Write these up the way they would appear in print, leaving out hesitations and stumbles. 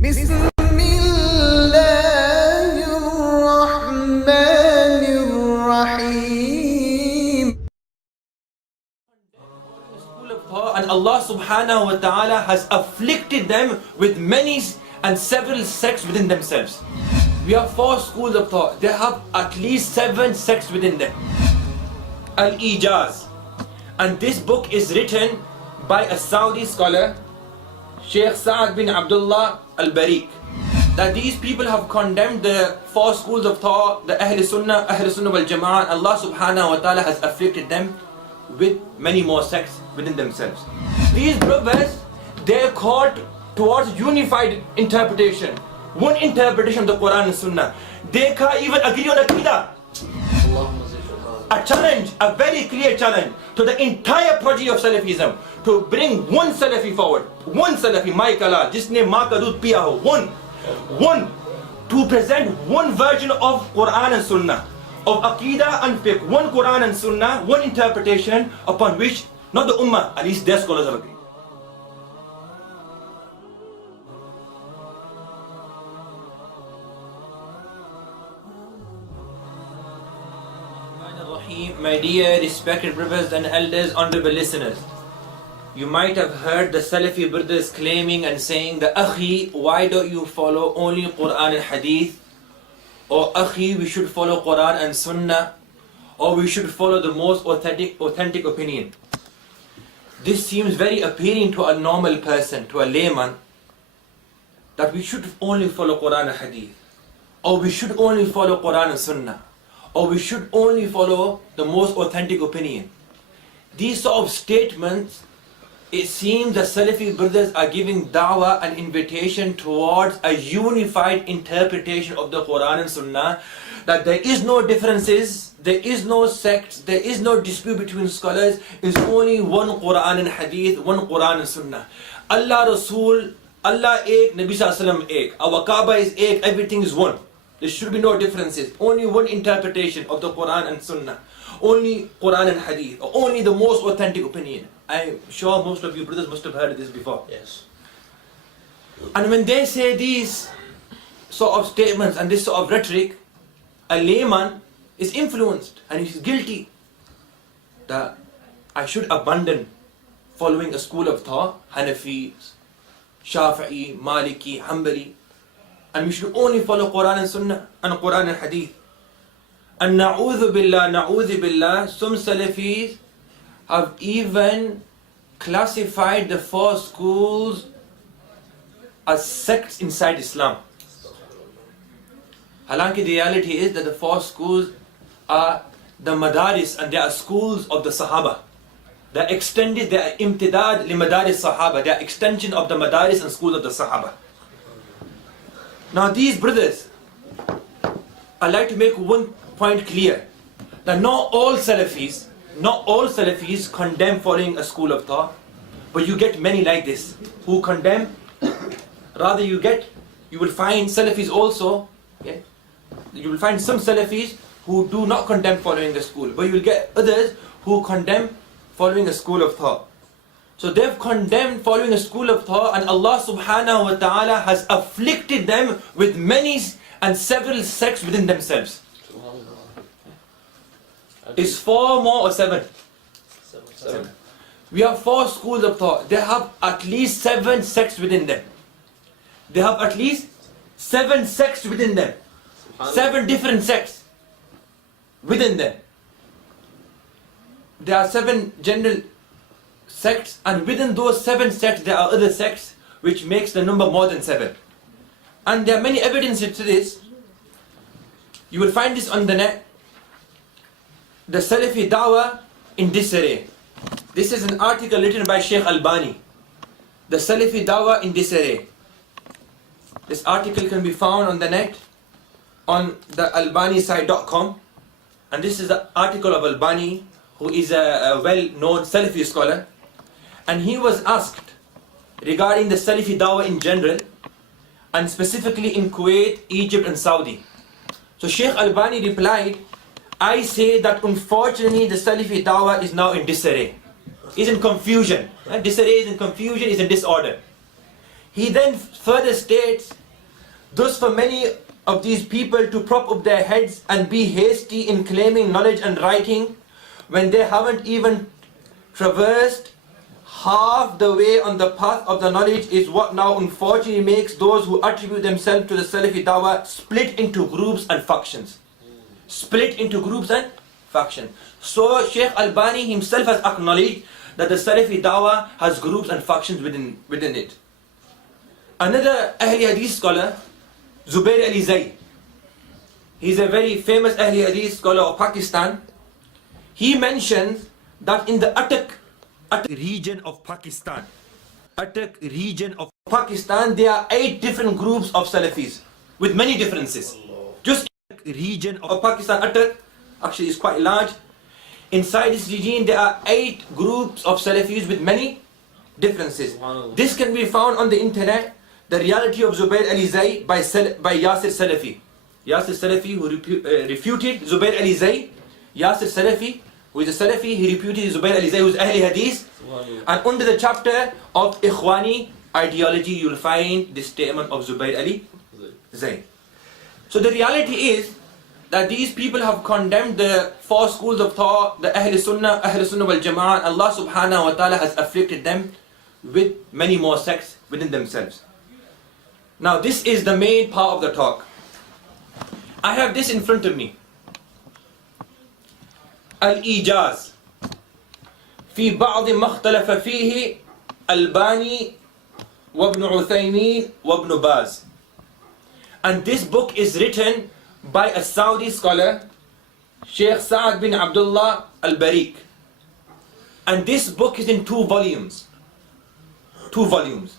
بسم الله الرحمن الرحيم. And Allah subhanahu wa ta'ala has afflicted them with many and several sects within themselves. We have 4 schools of thought. They have at least 7 sects within them. Al-Ijaz. And this book is written by a Saudi scholar, Shaykh Sa'ad bin Abdullah al-Bariq. That these people have condemned the 4 schools of thought, the Ahl Sunnah wal Jama'ah. Allah subhanahu wa ta'ala has afflicted them with many more sects within themselves. These brothers, they're called towards unified interpretation, one interpretation of the Quran and Sunnah. They can't even agree on Aqidah. A challenge, a very clear challenge to the entire progeny of Salafism to bring one Salafi forward, one Salafi, my kala, jisne maa ka doodh piya ho, one, to present one version of Quran and Sunnah, of Aqidah and Fiqh, one Quran and Sunnah, one interpretation upon which not the ummah, at least their scholars have agreed. My dear respected brothers and elders, honorable listeners, you might have heard the Salafi brothers claiming and saying that Akhi, why don't you follow only Quran and Hadith? Or Akhi, we should follow Quran and Sunnah, or we should follow the most authentic opinion. This seems very appealing to a normal person, to a layman, that we should only follow Quran and Hadith, or we should only follow Quran and Sunnah, or we should only follow the most authentic opinion. These sort of statements, it seems the Salafi brothers are giving da'wah and invitation towards a unified interpretation of the Quran and Sunnah, that there is no differences, there is no sects, there is no dispute between scholars, it's only one Quran and Hadith, one Quran and Sunnah. Allah Rasul, Allah ek, Nabi Sallallahu Alaihi Wasallam ek, our Kaaba is ek, everything is one. There should be no differences. Only one interpretation of the Quran and Sunnah. Only Quran and Hadith. Or only the most authentic opinion. I'm sure most of you brothers must have heard this before. Yes. And when they say these sort of statements and this sort of rhetoric, a layman is influenced and he's guilty that I should abandon following a school of thought, Hanafi, Shafi'i, Maliki, Hanbali, and we should only follow Quran and Sunnah and Quran and Hadith. And na'udhu billah, some Salafis have even classified the 4 schools as sects inside Islam. Halanki, the reality is that the 4 schools are the madaris, and they are schools of the Sahaba. They are extended, they are imtidad li madaris Sahaba. They are extension of the madaris and schools of the Sahaba. Now these brothers, I'd like to make one point clear, that not all Salafis condemn following a school of thought, but you get many like this who condemn. Rather you will find Salafis also, you will find some Salafis who do not condemn following a school, but you will get others who condemn following a school of thought. So they've condemned following a school of thought, and Allah subhanahu wa ta'ala has afflicted them with many and several sects within themselves. Is 4 more or 7? 7. We have 4 schools of thought. They have at least 7 sects within them. They have at least 7 sects within them. 7 different sects within them. There are 7 general sects, and within those 7 sects there are other sects, which makes the number more than 7. And there are many evidences to this. You will find this on the net. The Salafi Dawah in disarray. This is an article written by Shaykh Albani. The Salafi Dawah in disarray. This article can be found on the net on the albanisite.com, and this is the article of Albani, who is a well-known Salafi scholar, and he was asked regarding the Salafi Dawah in general, and specifically in Kuwait, Egypt and Saudi. So Shaykh Albani replied, I say that unfortunately the Salafi Dawah is now in disarray, is in confusion. Disarray is in confusion, is in disorder. He then further states, thus for many of these people to prop up their heads and be hasty in claiming knowledge and writing when they haven't even traversed half the way on the path of the knowledge is what now unfortunately makes those who attribute themselves to the Salafi Dawah split into groups and factions. Split into groups and factions. So Shaykh Albani himself has acknowledged that the Salafi Dawah has groups and factions within it. Another Ahli Hadith scholar, Zubair Ali Zai, he's a very famous Ahli Hadith scholar of Pakistan. He mentions that in the Attock region of Pakistan, there are 8 different groups of Salafis with many differences. Just in the region of Pakistan, Attock actually is quite large. Inside this region there are 8 groups of Salafis with many differences. This can be found on the internet. The reality of Zubair Ali Zai by Yasir Salafi. Yasir Salafi who refuted Zubair Ali Zai. Yasir Salafi who is a Salafi, he refuted Zubair Ali Zai who is Ahli Hadith. And under the chapter of Ikhwani ideology you will find this statement of Zubair Ali Zai. So the reality is that these people have condemned the 4 schools of thought, the Ahl Sunnah wal Jama'ah. Allah subhanahu wa ta'ala has afflicted them with many more sects within themselves. Now this is the main part of the talk. I have this in front of me. Al-Ijaz في بعض ما اختلف فيه الباني وابن عثيمين وابن باز. And this book is written by a Saudi scholar, Shaykh Sa'ad bin Abdullah al-Bariq. And this book is in 2 volumes. 2 volumes.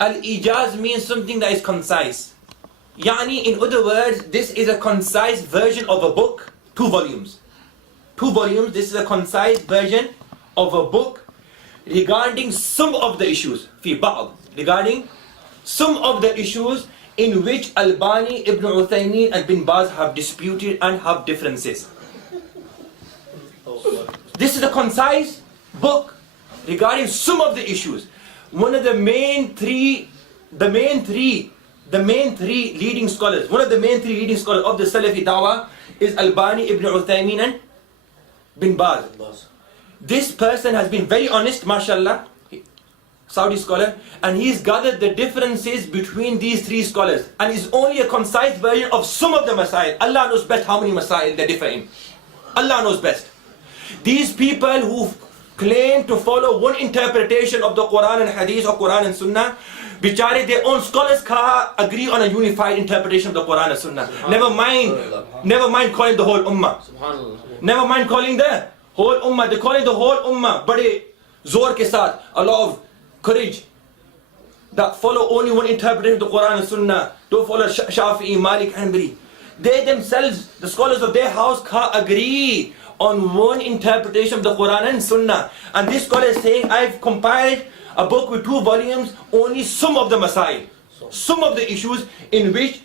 Al-Ijaz means something that is concise. Yani, in other words, this is a concise version of a book, 2 volumes. 2 volumes, this is a concise version of a book regarding some of the issues, fi ba'd, regarding some of the issues in which Albani, Ibn Uthaymeen and Bin Baz have disputed and have differences. This is a concise book regarding some of the issues. One of the main three leading scholars, one of the main 3 leading scholars of the Salafi Dawah is Albani, Ibn Uthaymeen and Bin Baz. This person has been very honest, mashallah, Saudi scholar, and he's gathered the differences between these 3 scholars, and is only a concise version of some of the masail. Allah knows best how many masail they differ in. Allah knows best. These people who claim to follow one interpretation of the Quran and Hadith or Quran and Sunnah, bichare their own scholars can't agree on a unified interpretation of the Quran and Sunnah. Never mind calling the whole ummah. Never mind calling the whole ummah. They're calling the whole ummah bade zor ke saath, a lot of courage, that follow only one interpretation of the Quran and Sunnah. Don't follow Shafi'i, Malik, Hanbali. They themselves, the scholars of their house, can't agree on one interpretation of the Quran and Sunnah. And this scholar is saying, I've compiled a book with 2 volumes, only some of the masail, some of the issues in which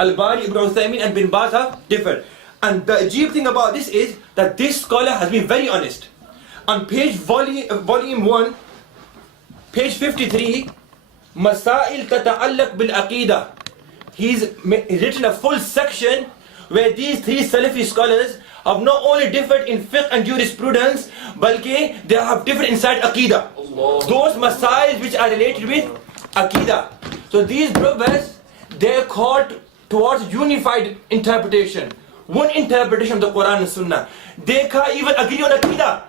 Albani, Ibn Uthaymeen and Bin Baz have differed. And the ajib thing about this is that this scholar has been very honest. On volume 1, page 53, Masail tata'allaq bil aqidah. He's written a full section where these 3 Salafi scholars have not only differed in fiqh and jurisprudence, balki they have differed inside aqidah. Those masail which are related with aqidah. So these brothers, they're called towards unified interpretation. One interpretation of the Quran and Sunnah. They can't even agree on aqidah.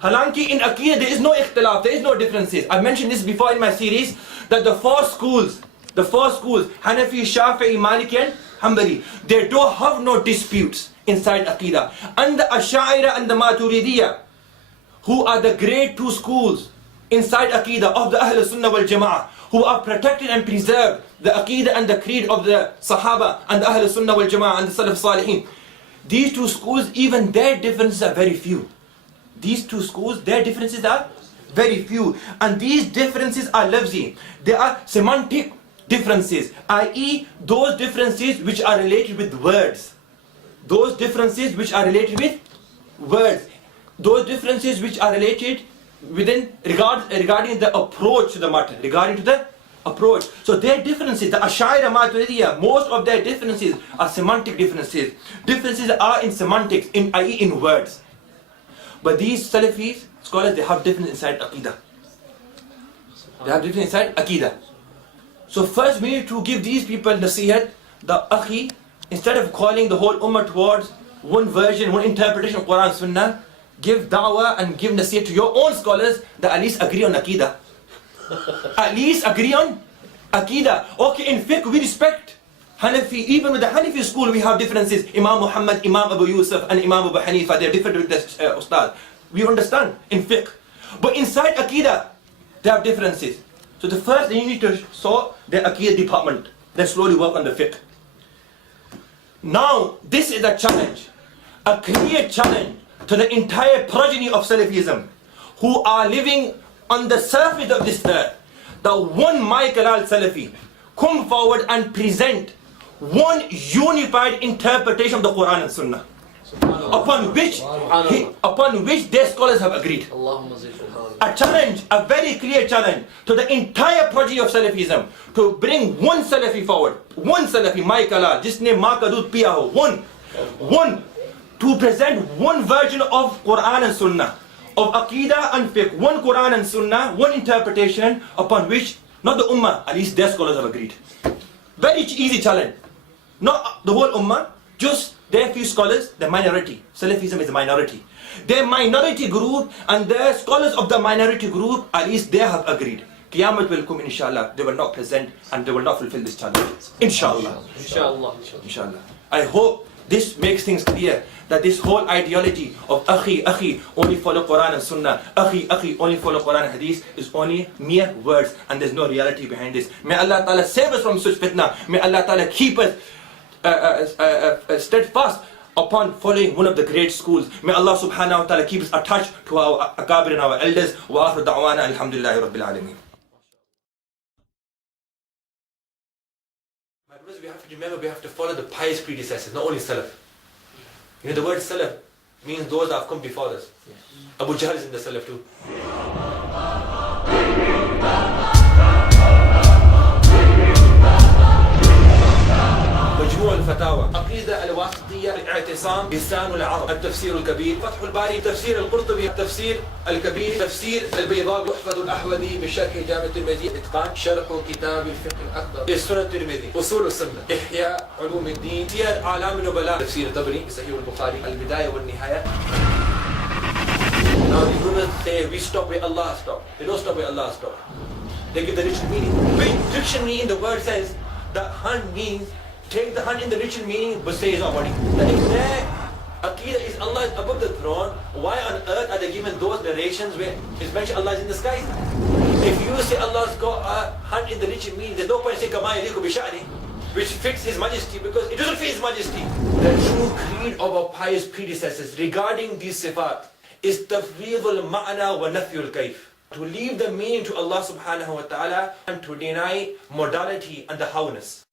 Halanki in aqidah there is no ikhtilaf, there is no differences. I mentioned this before in my series, that the four schools, Hanafi, Shafi'i, Maliki and Hanbali, they don't have no disputes inside aqidah. And the Ash'ariyah and the Maturidiyah, who are the great 2 schools inside aqidah of the Ahl Sunnah wal Jama'ah, who have protected and preserved the aqidah and the creed of the Sahaba and the Ahl Sunnah wal Jama'ah and the Salaf Salihin. These 2 schools, even their differences are very few. These 2 schools, their differences are very few. And these differences are lafzi. They are semantic differences, i.e. those differences which are related with words. Those differences which are related with words. Those differences which are related regarding the approach to the matter, regarding to the approach. So their differences, the Ash'ari Maturidiyya, most of their differences are semantic differences. Differences are in semantics, i.e. in words. But these Salafis scholars, they have difference inside Aqidah. They have difference inside Aqidah. So first we need to give these people nasihat, the akhi, instead of calling the whole ummah towards one version, one interpretation of Quran and Sunnah, give da'wah and give nasihat to your own scholars that at least agree on Aqidah. At least agree on Aqidah. Okay, in fiqh we respect Hanafi. Even with the Hanafi school we have differences. Imam Muhammad, Imam Abu Yusuf and Imam Abu Hanifa, they're different with the Ustad. We understand in fiqh. But inside Aqidah, they have differences. So the first thing you need to sort the Aqidah department. Then slowly work on the fiqh. Now, this is a challenge. A clear challenge to the entire progeny of Salafism who are living on the surface of this earth. The one Michael al-Salafi come forward and present one unified interpretation of the Quran and Sunnah upon which their scholars have agreed. A challenge, a very clear challenge to the entire progeny of Salafism to bring one Salafi forward, one Salafi, Michael al, jisne maa ka doodh piya ho, one to present one version of Quran and Sunnah, of Aqidah and Fiqh, one Quran and Sunnah, one interpretation upon which not the Ummah, at least their scholars have agreed. Very easy challenge. Not the whole Ummah, just their few scholars, the minority. Salafism is a minority. Their minority group and the scholars of the minority group, at least they have agreed. Qiyamah will come, inshallah. They will not present and they will not fulfill this challenge. Inshallah. Inshallah. I hope this makes things clear that this whole ideology of akhi, only follow Quran and Sunnah, akhi, only follow Quran and Hadith is only mere words and there's no reality behind this. May Allah Ta'ala save us from such fitna. May Allah Ta'ala keep us steadfast upon following one of the great schools. May Allah Subhanahu Wa Ta'ala keep us attached to our akabir and our elders. Wa akhiru da'wana alhamdulillahi rabbil alameen. We have to remember, we have to follow the pious predecessors, not only Salaf. You know, the word Salaf means those that have come before us. Yes. Abu Jahl is in the Salaf too. مجموع الفتاوى عقيدة الواسطية الاعتصام لسان العرب التفسير الكبير فتح الباري تفسير القرطبي التفسير الكبير تفسير البيضاوي محفظ الأحوذي بشرح جامع الترمذي إتقان شرح كتاب الفقه الأكبر السنة الترمذي أصول السنة إحياء علوم الدين سير أعلام النبلاء تفسير الطبري صحيح البخاري البداية والنهاية. Now these brothers say we stop where Allah stopped. They don't stop where Allah stopped. They give the literal meaning. Which dictionary in the word says the hand means take the hand in the literal meaning, but say it's not body. The exact Aqidah is Allah is above the throne. Why on earth are they given those narrations where it's mentioned Allah is in the sky? If you say Allah's got a hand in the literal meaning, there's no point saying Kama yaliku bi sha'ni, which fits His Majesty, because it doesn't fit His Majesty. The true creed of our pious predecessors regarding these sifat is tafweedul ma'na wa nafyul kayf. To leave the meaning to Allah subhanahu wa ta'ala and to deny modality and the howness.